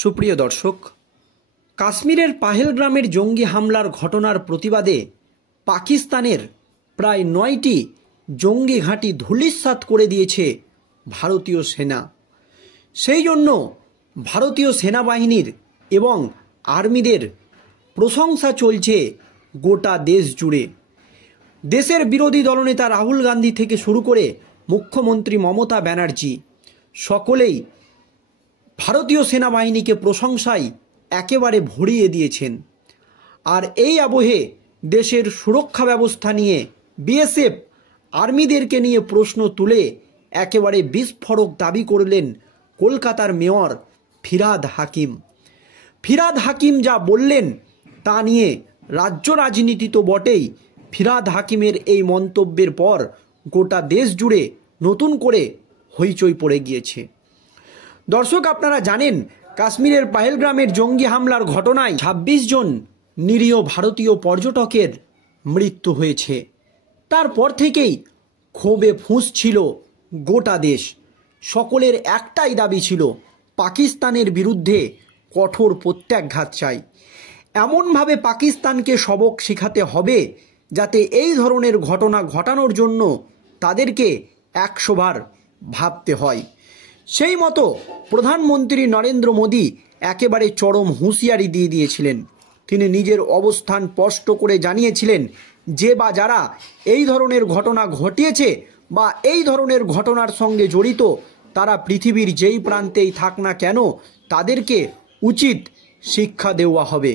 সুপ্রিয় দর্শক, কাশ্মীরের পাহেলগ্রামের জঙ্গি হামলার ঘটনার প্রতিবাদে পাকিস্তানের প্রায় ৯টি জঙ্গি ঘাঁটি ধূলিসাৎ করে দিয়েছে ভারতীয় সেনা। সেই জন্য ভারতীয় সেনাবাহিনীর এবং আর্মিদের প্রশংসা চলছে গোটা দেশ জুড়ে। দেশের বিরোধী দলনেতা রাহুল গান্ধী থেকে শুরু করে মুখ্যমন্ত্রী মমতা ব্যানার্জি সকলেই ভারতীয় সেনাবাহিনীকে প্রশংসায় একেবারে ভরিয়ে দিয়েছেন। আর এই আবহে দেশের সুরক্ষা ব্যবস্থা নিয়ে বিএসএফ আর্মিদেরকে নিয়ে প্রশ্ন তুলে একেবারে বিস্ফোরক দাবি করলেন কলকাতার মেয়র ফিরহাদ হাকিম। ফিরহাদ হাকিম যা বললেন তা নিয়ে রাজ্য রাজনীতি তো বটেই, ফিরহাদ হাকিমের এই মন্তব্যের পর গোটা দেশ জুড়ে নতুন করে হইচই পড়ে গিয়েছে। দর্শক, আপনারা জানেন কাশ্মীরের পাহেলগ্রামের জঙ্গি হামলার ঘটনায় ২৬ জন নিরীহ ভারতীয় পর্যটকের মৃত্যু হয়েছে। তারপর থেকেই ক্ষোভে ফুঁসছিল গোটা দেশ। সকলের একটাই দাবি ছিল পাকিস্তানের বিরুদ্ধে কঠোর প্রত্যাঘাত চাই। এমনভাবে পাকিস্তানকে সবক শেখাতে হবে যাতে এই ধরনের ঘটনা ঘটানোর জন্য তাদেরকে ১০০ বার ভাবতে হয়। সেই মতো প্রধানমন্ত্রী নরেন্দ্র মোদী একেবারে চরম হুঁশিয়ারি দিয়ে দিয়েছিলেন। তিনি নিজের অবস্থান স্পষ্ট করে জানিয়েছিলেন যে বা যারা এই ধরনের ঘটনা ঘটিয়েছে বা এই ধরনের ঘটনার সঙ্গে জড়িত তারা পৃথিবীর যেই প্রান্তেই থাক না কেন তাদেরকে উচিত শিক্ষা দেওয়া হবে।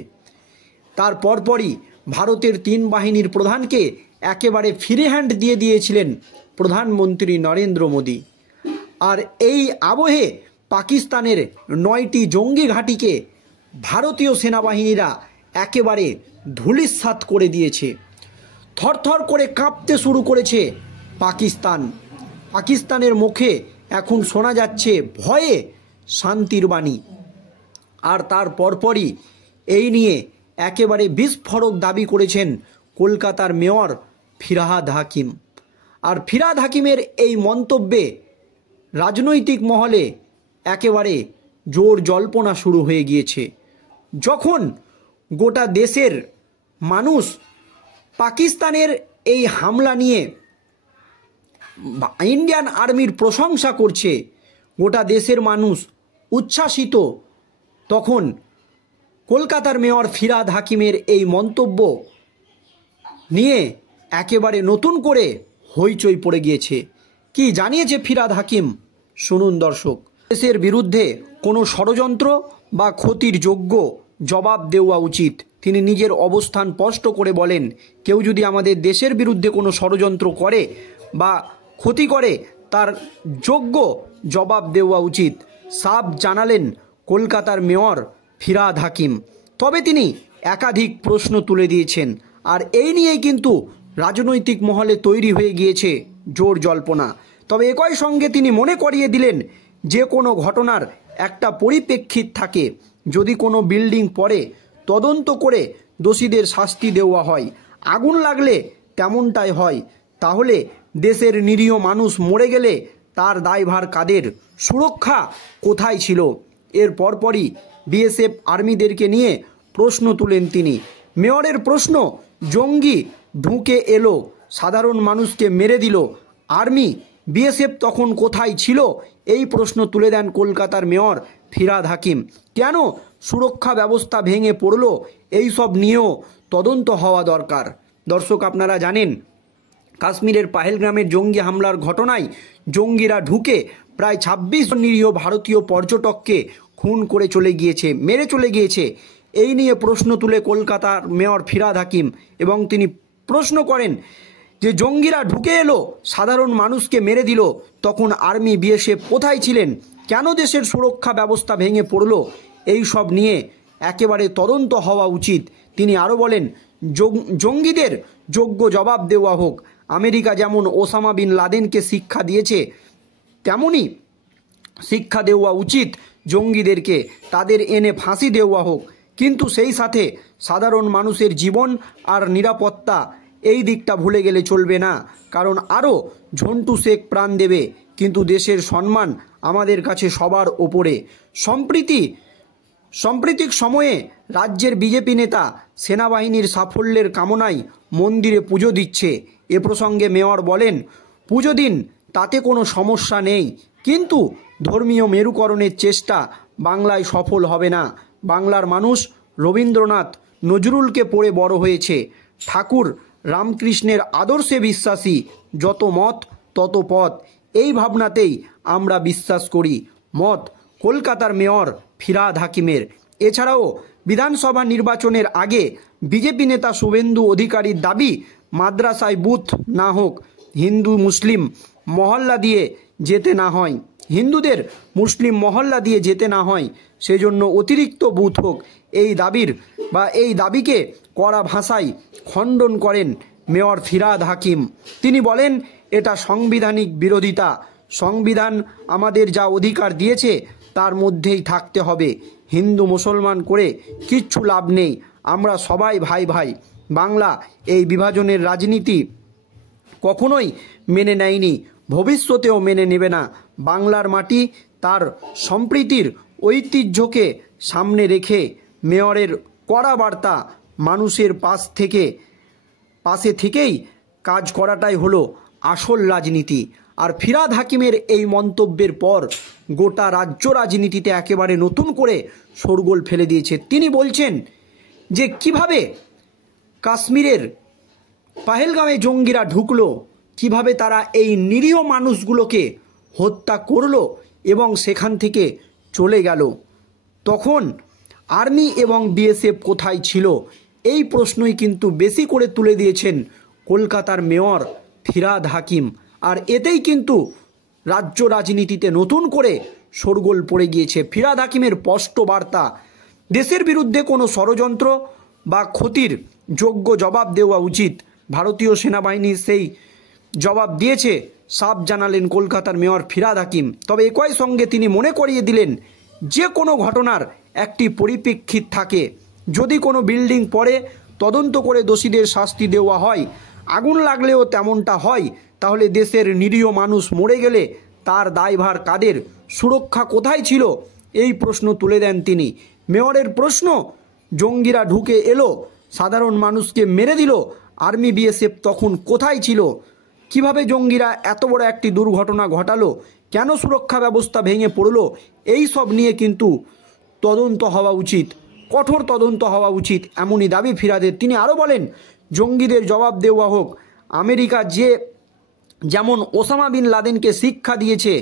তার পরপরই ভারতের ৩ বাহিনীর প্রধানকে একেবারে ফ্রি হ্যান্ড দিয়ে দিয়েছিলেন প্রধানমন্ত্রী নরেন্দ্র মোদী। আর এই আবহে পাকিস্তানের ৯টি জঙ্গি ঘাঁটিকে ভারতীয় সেনাবাহিনীরা একেবারে ধূলিসাৎ করে দিয়েছে। থরথর করে কাঁপতে শুরু করেছে পাকিস্তানের মুখে এখন শোনা যাচ্ছে ভয়ে শান্তির বাণী। আর তার পরপরই এই নিয়ে একেবারে বিস্ফোরক দাবি করেছেন কলকাতার মেয়র ফিরহাদ হাকিম। আর ফিরহাদ হাকিমের এই মন্তব্যে রাজনৈতিক মহলে একেবারে জোর জল্পনা শুরু হয়ে গিয়েছে। যখন গোটা দেশের মানুষ পাকিস্তানের এই হামলা নিয়ে ইন্ডিয়ান আর্মির প্রশংসা করছে, গোটা দেশের মানুষ উচ্ছ্বাসিত, তখন কলকাতার মেয়র ফিরহাদ হাকিমের এই মন্তব্য নিয়ে একেবারে নতুন করে হইচই পড়ে গিয়েছে। কি জানিয়েছে ফিরহাদ হাকিম শুনুন দর্শক। দেশের বিরুদ্ধে কোনো ষড়যন্ত্র বা ক্ষতির যোগ্য জবাব দেওয়া উচিত। তিনি নিজের অবস্থান স্পষ্ট করে বলেন, কেউ যদি আমাদের দেশের বিরুদ্ধে কোনো ষড়যন্ত্র করে বা ক্ষতি করে তার যোগ্য জবাব দেওয়া উচিত, সাফ জানালেন কলকাতার মেয়র ফিরহাদ হাকিম। তবে তিনি একাধিক প্রশ্ন তুলে দিয়েছেন। আর এই নিয়েই কিন্তু রাজনৈতিক মহলে তৈরি হয়ে গিয়েছে জোর জল্পনা। তবে একই সঙ্গে তিনি মনে করিয়ে দিলেন যে কোনো ঘটনার একটা পরিপ্রেক্ষিত থাকে। যদি কোনো বিল্ডিং পড়ে তদন্ত করে দোষীদের শাস্তি দেওয়া হয়, আগুন লাগলে তেমনটাই হয়, তাহলে দেশের নিরীহ মানুষ মরে গেলে তার দায়ভার কাদের? সুরক্ষা কোথায় ছিল? এর পরপরই বিএসএফ আর্মিদেরকে নিয়ে প্রশ্ন তুলেন তিনি। মেয়রের প্রশ্ন, জঙ্গি ঢুকে এলো, সাধারণ মানুষকে মেরে দিল, আর্মি বিএসএফ তখন কোথায় ছিল? এই প্রশ্ন তুলে দেন কলকাতার মেয়র ফিরহাদ হাকিম। কেন সুরক্ষা ব্যবস্থা ভেঙে পড়ল এই সব নিয়েও তদন্ত হওয়া দরকার। দর্শক, আপনারা জানেন কাশ্মীরের পাহেলগ্রামের জঙ্গি হামলার ঘটনায় জঙ্গিরা ঢুকে প্রায় ২৬ জন নিরীহ ভারতীয় পর্যটককে খুন করে চলে গিয়েছে, মেরে চলে গিয়েছে। এই নিয়ে প্রশ্ন তুলে কলকাতার মেয়র ফিরহাদ হাকিম এবং তিনি প্রশ্ন করেন যে জঙ্গিরা ঢুকে এলো, সাধারণ মানুষকে মেরে দিল, তখন আর্মি বিএসএফ কোথায় ছিলেন? কেন দেশের সুরক্ষা ব্যবস্থা ভেঙে পড়ল? এই সব নিয়ে একেবারে তদন্ত হওয়া উচিত। তিনি আরও বলেন, জঙ্গিদের যোগ্য জবাব দেওয়া হোক। আমেরিকা যেমন ওসামা বিন লাদেনকে শিক্ষা দিয়েছে, তেমনই শিক্ষা দেওয়া উচিত জঙ্গিদেরকে, তাদের এনে ফাঁসি দেওয়া হোক। কিন্তু সেই সাথে সাধারণ মানুষের জীবন আর নিরাপত্তা এই দিকটা ভুলে গেলে চলবে না, কারণ আরও ঝন্টু শেখ প্রাণ দেবে, কিন্তু দেশের সম্মান আমাদের কাছে সবার ওপরে। সম্প্রতি সাম্প্রতিক সময়ে রাজ্যের বিজেপি নেতা সেনাবাহিনীর সাফল্যের কামনায় মন্দিরে পুজো দিচ্ছে। এ প্রসঙ্গে মেয়র বলেন, পুজো দিন, তাতে কোনো সমস্যা নেই, কিন্তু ধর্মীয় মেরুকরণের চেষ্টা বাংলায় সফল হবে না। বাংলার মানুষ রবীন্দ্রনাথ নজরুলকে পড়ে বড় হয়েছে। ঠাকুর রামকৃষ্ণের আদর্শে বিশ্বাসী, যত মত তত পথ, এই ভাবনাতেই আমরা বিশ্বাস করি। মত কলকাতার মেয়র ফিরহাদ হাকিমের। এছাড়াও বিধানসভা নির্বাচনের আগে বিজেপি নেতা শুভেন্দু অধিকারীর দাবি, মাদ্রাসায় বুথ না হোক, হিন্দু মুসলিম মহল্লা দিয়ে যেতে না হয়, হিন্দুদের মুসলিম মহল্লা দিয়ে যেতে না হয়, সেজন্য অতিরিক্ত বুথ হোক। এই দাবিকে কড়া ভাষায় খণ্ডন করেন মেয়র ফিরহাদ হাকিম। তিনি বলেন, এটা সাংবিধানিক বিরোধিতা। সংবিধান আমাদের যা অধিকার দিয়েছে তার মধ্যেই থাকতে হবে। হিন্দু মুসলমান করে কিচ্ছু লাভ নেই, আমরা সবাই ভাই ভাই। বাংলা এই বিভাজনের রাজনীতি কখনোই মেনে নেয়নি, ভবিষ্যতেও মেনে নেবে না। বাংলার মাটি তার সম্প্রীতির ঐতিহ্যকে সামনে রেখে মেয়রের কড়া বার্তা, মানুষের পাশে থেকেই কাজ করাটাই হলো আসল রাজনীতি। আর ফিরহাদ হাকিমের এই মন্তব্যের পর গোটা রাজ্য রাজনীতিতে একেবারে নতুন করে শোরগোল ফেলে দিয়েছে। তিনি বলছেন যে কিভাবে কাশ্মীরের পাহেলগামে জঙ্গিরা ঢুকলো, কিভাবে তারা এই নিরীহ মানুষগুলোকে হত্যা করলো এবং সেখান থেকে চলে গেল, তখন আর্মি এবং বিএসএফ কোথায় ছিল, এই প্রশ্নই কিন্তু বেশি করে তুলে দিয়েছেন কলকাতার মেয়র ফিরহাদ হাকিম। আর এতেই কিন্তু রাজ্য রাজনীতিতে নতুন করে শোরগোল পড়ে গিয়েছে। ফিরহাদ হাকিমের স্পষ্ট বার্তা, দেশের বিরুদ্ধে কোনো ষড়যন্ত্র বা ক্ষতির যোগ্য জবাব দেওয়া উচিত। ভারতীয় সেনাবাহিনী সেই জবাব দিয়েছে, সাফ জানালেন কলকাতার মেয়র ফিরহাদ হাকিম। তবে একই সঙ্গে তিনি মনে করিয়ে দিলেন, যে কোনো ঘটনার একটি পরিপ্রেক্ষিত থাকে। যদি কোনো বিল্ডিং পড়ে তদন্ত করে দোষীদের শাস্তি দেওয়া হয়, আগুন লাগলেও তেমনটা হয়, তাহলে দেশের নিরীহ মানুষ মরে গেলে তার দায়ভার কাদের, সুরক্ষা কোথায় ছিল, এই প্রশ্ন তুলে দেন তিনি। মেয়রের প্রশ্ন, জঙ্গিরা ঢুকে এলো, সাধারণ মানুষকে মেরে দিল, আর্মি বিএসএফ তখন কোথায় ছিল, কিভাবে জঙ্গিরা এত বড় একটি দুর্ঘটনা ঘটালো, কেন সুরক্ষা ব্যবস্থা ভেঙে পড়লো, এই সব নিয়ে কিন্তু তদন্ত হওয়া উচিত, কঠোর তদন্ত হওয়া উচিত, এমনই দাবি ফিরহাদের। তিনি আরও বলেন, জঙ্গিদের জবাব দেওয়া হোক। আমেরিকা যেমন ওসামা বিন লাদেনকে শিক্ষা দিয়েছে,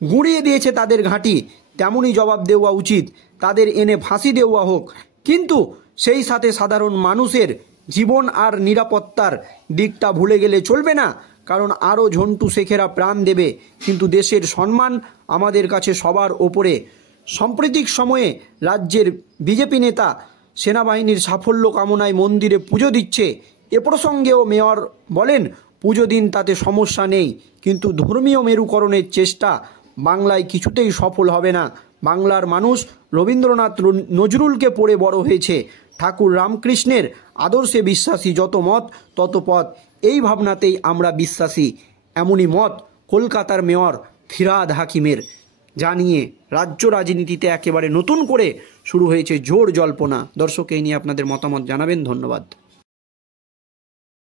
গুঁড়িয়ে দিয়েছে তাদের ঘাঁটি, তেমনই জবাব দেওয়া উচিত, তাদের এনে ফাঁসি দেওয়া হোক। কিন্তু সেই সাথে সাধারণ মানুষের জীবন আর নিরাপত্তার দিকটা ভুলে গেলে চলবে না, কারণ আরও ঝন্টু শেখেরা প্রাণ দেবে, কিন্তু দেশের সম্মান আমাদের কাছে সবার ওপরে। সাম্প্রতিক সময়ে রাজ্যের বিজেপি নেতা সেনাবাহিনীর সাফল্য কামনায় মন্দিরে পুজো দিচ্ছে। এ প্রসঙ্গেও মেয়র বলেন, পুজো দিন, তাতে সমস্যা নেই, কিন্তু ধর্মীয় মেরুকরণের চেষ্টা বাংলায় কিছুতেই সফল হবে না। বাংলার মানুষ রবীন্দ্রনাথ নজরুলকে পড়ে বড় হয়েছে। ঠাকুর রামকৃষ্ণের আদর্শে বিশ্বাসী, যত মত তত পথ, এই ভাবনাতেই আমরা বিশ্বাসী। এমনই মত কলকাতার মেয়র ফিরহাদ হাকিমের। জানিয়ে রাজ্য রাজনীতিতে একেবারে নতুন করে শুরু হয়েছে ঝড় জল্পনা। দর্শক, এই নিয়ে আপনাদের মতামত জানাবেন। ধন্যবাদ।